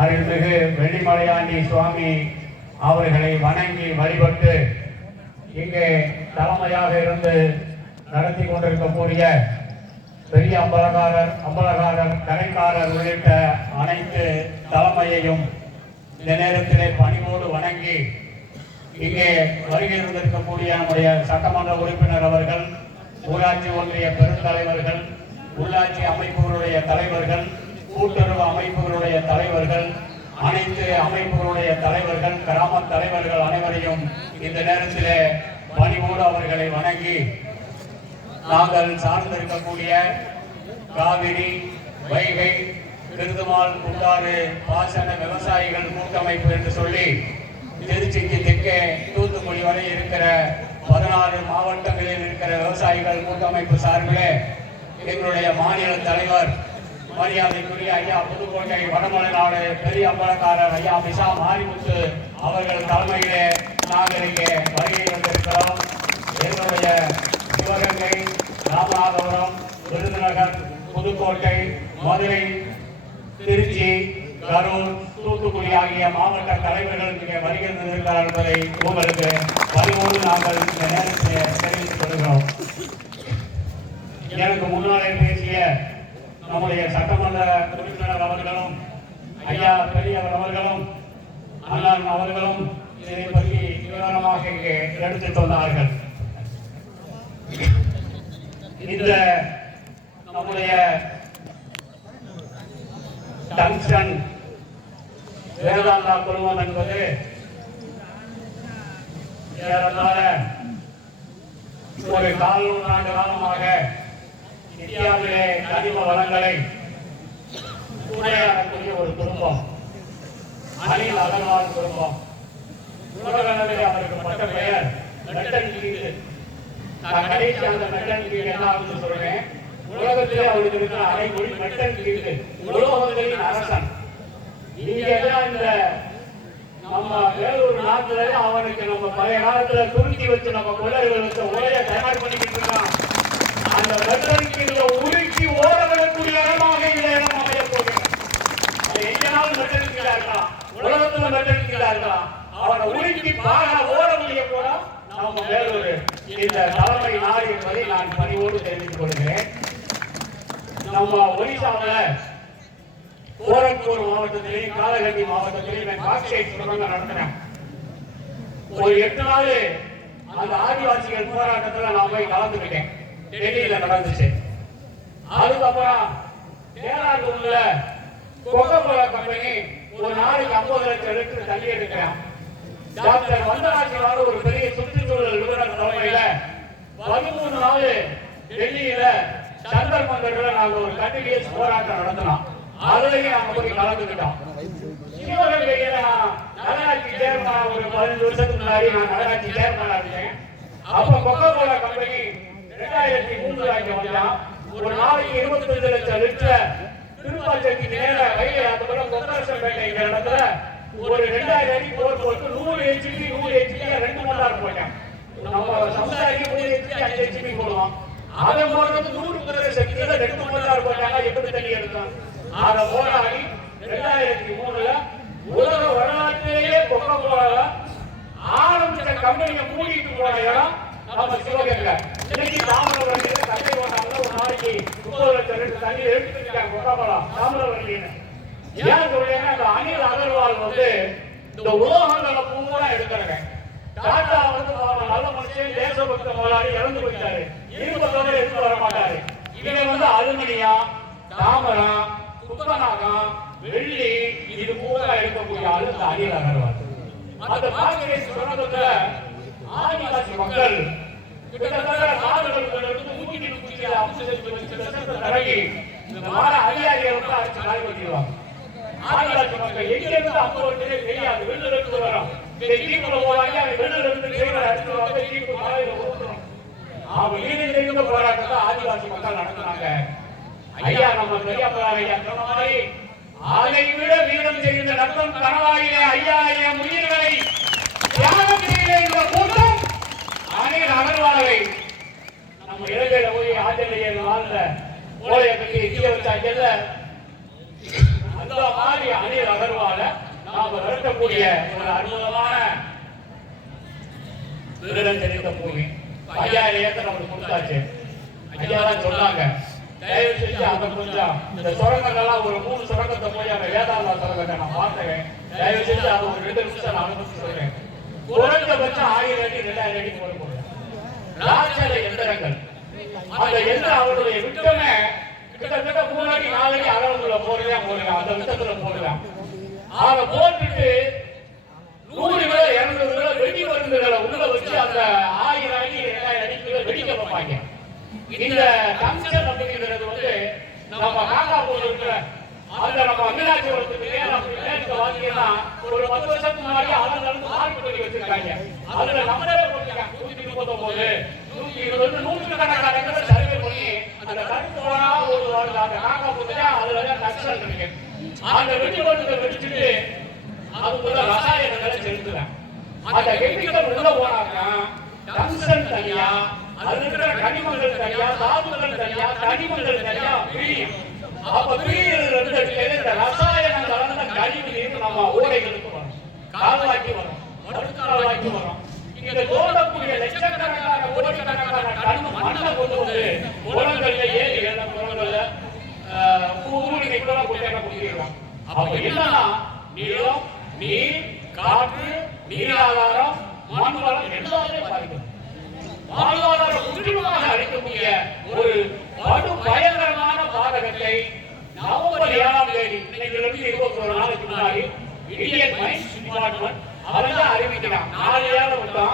அருள்மிகு வெள்ளிமலையாண்டி சுவாமி அவர்களை வணங்கி வழிபட்டு இங்கே தலைமையாக இருந்து நடத்தி கொண்டிருக்கக்கூடிய பெரிய அம்பலகாரர் அம்பலகாரர் கடைக்காரர் உள்ளிட்ட அனைத்து தலைமையையும் இந்த நேரத்திலே பணிவோடு வணங்கி இங்கே வருகை இருந்திருக்கக்கூடிய நம்முடைய சட்டமன்ற உறுப்பினர் அவர்கள் ஊராட்சி ஒன்றிய பெருந்தலைவர்கள் உள்ளாட்சி அமைப்புகளுடைய தலைவர்கள் கூட்டுறவு அமைப்புகளுடைய தலைவர்கள் அனைத்து அமைப்புகளுடைய தலைவர்கள் கிராம தலைவர்கள் அனைவரையும் இந்த நேரத்தில் பணிவோடு அவர்களை வணங்கி நாங்கள் சார்ந்திருக்கக்கூடிய காவிரி வைகை திருதுமால் குண்டாறு பாசன விவசாயிகள் கூட்டமைப்பு என்று சொல்லி திருச்சிக்கு தெற்கே தூத்துக்குடி வரை இருக்கிற பதினாறு மாவட்டங்களில் இருக்கிற விவசாயிகள் கூட்டமைப்பு சார்பிலே எங்களுடைய மாநில தலைவர் மரியாதைக்குரிய ஐயா புதுக்கோட்டை வடமலைநாடு பெரிய அம்பலக்காரர் ஐயா மிசா மாரிமுத்து அவர்கள் தலைமையிலே நாங்கள் இங்கே வருகை வந்திருக்கிறோம் என்னுடைய சிவகங்கை ராமநாதபுரம் விருதுநகர் புதுக்கோட்டை மதுரை திருச்சி கரூர் தூத்துக்குடி ஆகிய மாவட்ட தலைவர்கள் இங்கே வருகின்றிருக்கிறார் என்பதை உங்களுக்கு பரிவோடு நாங்கள் இந்த நேரத்தில் தெரிவித்துக் கொள்கிறோம். எனக்கு முன்னாலே பேசிய நம்முடைய சட்டமன்ற உறுப்பினர் அவர்களும் ஐயா பெரியவர் அவர்களும் அண்ணன் அவர்களும் இதை பற்றி விவரமாக இங்கே எடுத்து சொன்னார்கள். இந்த நம்முடைய டங்ஸ்டன் வேதாந்தா குழுமம் என்பது ஏறத்தாழ ஒரு கால் நூற்றாண்டு காலமாக இந்தியாவிலே கனிம வளங்களை சூறையாடக்கூடிய ஒரு குடும்பம் அனில் அகர்வால் குடும்பம். உலக அளவில் அவருக்கு பட்ட பெயர் மெட்டன் கீழ். நான் கடைசி அந்த மெட்டன் கீழ் என்ன சொல்றேன்? உலகத்திலே அவருக்கு இருக்கிற அரைமொழி மெட்டன் கீழ். உலோகங்களின் அரசன். இங்க எல்லாம் இந்த நம்ம வேலூர் நாட்டுல அவனுக்கு நம்ம பழைய காலத்துல துருக்கி வச்சு நம்ம கொள்ளைகள் வச்ச உரைய தயார் பண்ணிக்கிட்டு இருக்கான். அந்த திருப்பி பாடா பாக ஓட முடிய போல நம்ம வேலூர் இந்த தலைமை நாடு என்பதை நான் பணிவோடு தெரிவித்துக் கொள்கிறேன். நம்ம ஒரிசாவில் கோரக்பூர் மாவட்டத்திலையும் காலகண்டி மாவட்டத்திலையும் நான் காக்சைட் சுரங்கம் நடத்தினேன். ஒரு எட்டு நாள் அந்த ஆதிவாசிகள் போராட்டத்தில் நான் போய் கலந்துக்கிட்டேன். டெல்லியில நடந்துச்சு. அதுக்கப்புறம் தேனாட்டூர்ல கொக்கோ கோலா கம்பெனி ஒரு நாளைக்கு ஐம்பது லட்சம் லிட்டர் தள்ளி எடுக்கிறேன். டாக்டர் வந்தராஜனால ஒரு பெரிய சுற்றுச்சூழல் நிபுணர் தலைமையில பதிமூணு நாள் டெல்லியில சந்தர் மந்தர்ல நாங்க ஒரு கண்டினியூஸ் போராட்டம் நடத்தினோம். அதுலயும் நாங்க போய் கலந்துக்கிட்டோம். சிவகங்கையில நகராட்சி சேர்மனா ஒரு பதினஞ்சு வருஷத்துக்கு முன்னாடி நான் நகராட்சி சேர்மனா இருந்தேன். அப்ப கொக்கோ கோலா கம்பெனி ரெண்டாயிரத்தி மூணுல இங்க வந்தான். ஒரு நாளைக்கு இருபத்தஞ்சு லட்சம் லிட்டர் திருப்பாச்சேரிக்கு நேர வயல் அந்த பக்கம் கொத்தரசம்பேட்டை இந்த இடத்துல ஒரு ரெண்டாயிரம் அடி போர் போட்டு நூறு ஹெச்பி நூறு ஹெச்பி ரெண்டு மணி நேரம் போட்டேன் நம்ம சமுதாயம் மூணு ஹெச்பி அஞ்சு ஹெச்பி போடுவோம். அதை போடுறது நூறு குதிரை சக்தியில ரெண்டு மணி நேரம் போட்டாங்க எப்படி தண்ணி எடுத்தோம்? அதை போராடி ரெண்டாயிரத்தி மூணுல உலக வரலாற்றிலேயே கொக்க கோலா ஆரம்பிச்ச கம்பெனியை மூடிட்டு போன இடம் நம்ம சிவகங்கை இன்னைக்கு தாமிரபரணியில தண்ணி போட்டாங்க ஒரு நாளைக்கு முப்பது லட்சம் லிட்டர் தண்ணி எடுத்துருக்காங்க கொக்கோகோலா தாமிரபரணின்னு ஏன் சொல்றேன்னா அந்த அனில் அகர்வால் வந்து இந்த உலோகங்களை பூரா எடுக்கிறாங்க டாடா வந்து நல்ல மனுஷன் தேசபக்த முதலாளி இறந்து போயிட்டாரு இருபத்தோட எடுத்து வர மாட்டாரு இவன் வந்து அலுமினியா தாமரம் துத்தநாகம் வெள்ளி இது பூரா எடுக்கக்கூடிய ஆளு இந்த அனில் அகர்வால் அந்த பாக்கியேஷ் சுரங்கத்துல ஆதிவாசி மக்கள் கிட்டத்தட்ட நாடுகளுக்கு இருந்து மூக்கிட்டு குச்சியில இந்த மாட அதிகாரியை வந்து அடிச்சு பண்ணிடுவாங்க ஆதிவாசி மக்கள் எங்க இருந்து வந்து தெரியாது. வெளியில வரோம். இந்த ஜீப்புல போவாங்க அவங்க வெளியில இருந்து ட்ரெயினர் அடிச்சுடுவாங்க ஜீப்பு மலையில ஊத்துறோம் அவங்க வீடு போராட்டத்தை ஆதிவாசி மக்கள் நடத்துறாங்க ஐயா நம்ம பெரிய ஐயா சொன்ன மாதிரி அதை விட வீரம் செய்கின்ற நட்பம் கனவாயிலே ஐயாயிரம் உயிர்களை தியாகம் செய்த இந்த கூட்டம் அணில் அகர்வாலை நம்ம இலங்கையில போய் ஆஞ்சநேயர் வாழ்ந்த ஓலையை கட்டி தீய வச்சாங்கல்ல அந்த மாதிரி அணில் நாம இருக்கக்கூடிய ஒரு அற்புதமான தெரிந்த பூமி. ஐயாயிரம் ஏக்கர் நம்மளுக்கு கொடுத்தாச்சு. ஐயா தான் சொன்னாங்க. தயவு செஞ்சு அந்த கொஞ்சம் இந்த சுரங்கங்கள்லாம் ஒரு மூணு சுரங்கத்தை போய் அந்த வேதாந்தா சுரங்கத்தை நான் பார்த்தேன். தயவு செஞ்சு ஒரு ரெண்டு நிமிஷம் நான் அனுமதி சொல்றேன். குறைந்தபட்சம் ஆயிரம் அடி போட முடியும் ராட்சத எந்திரங்கள் அந்த எந்திரம் அவருடைய விட்டமே கிட்டத்தட்ட மூணு அடி நாலு அடி அளவுக்குள்ள போடுவேன் அந்த போடுவேன் அதை போட்டுட்டு நூறு கிலோ இருநூறு கிலோ வெடி மருந்துகளை உள்ள வச்சு அந்த ஆயிரம் அடி ரெண்டாயிரம் வெடிக்க வைப்பாங்க. இந்த டங்ஸ்டன் அப்படிங்கிறது வந்து நம்ம காக்கா போல இருக்கிற அந்த நம்ம வாங்கினா ஒரு பத்து வருஷத்துக்கு முன்னாடி அவங்க வந்து மார்க் பண்ணி வச்சிருக்காங்க. அதுல நம்மளே போட்டிருக்காங்க. நூத்தி முப்பத்தொன்பது நூத்தி இருபது நூற்று கணக்கான சர்வே பண்ணி அந்த கருத்து போனா ஒரு அந்த காக்கா போட்டுட்டா அதுல தான் இருக்கு. அந்த வெடிச்சுட்டு அதுக்குள்ள ரசாயனங்களை அந்த கெமிக்கல் உள்ள போனாக்கா டங்ஸ்டன் தனியா அது இருக்கிற கனிமங்கள் தனியா தனியா கனிமங்கள் தனியா பிரியும். அப்ப பிரியிறது இந்த ரசாயனம் கலந்த கழிவு நீர் நம்ம ஓடைகளுக்கு வரும். கால்வாய்க்கு வரும். அப்ப என்னன்னா நிலம் நீர் காற்று நீராதாரம் மண் எல்லாமே பாதிக்கும். வாழ்வாதாரம் முற்றிலுமாக அளிக்கக்கூடிய ஒரு படு பயங்கரமான பாதகத்தை நவம்பர் ஏழாம் தேதி இன்னைக்கு இருபத்தி ஒரு நாளுக்கு முன்னாடி இந்தியன் மைன்ஸ் டிபார்ட்மெண்ட் அவன் அறிவிக்கிறான். நாலு ஏழை விட்டான்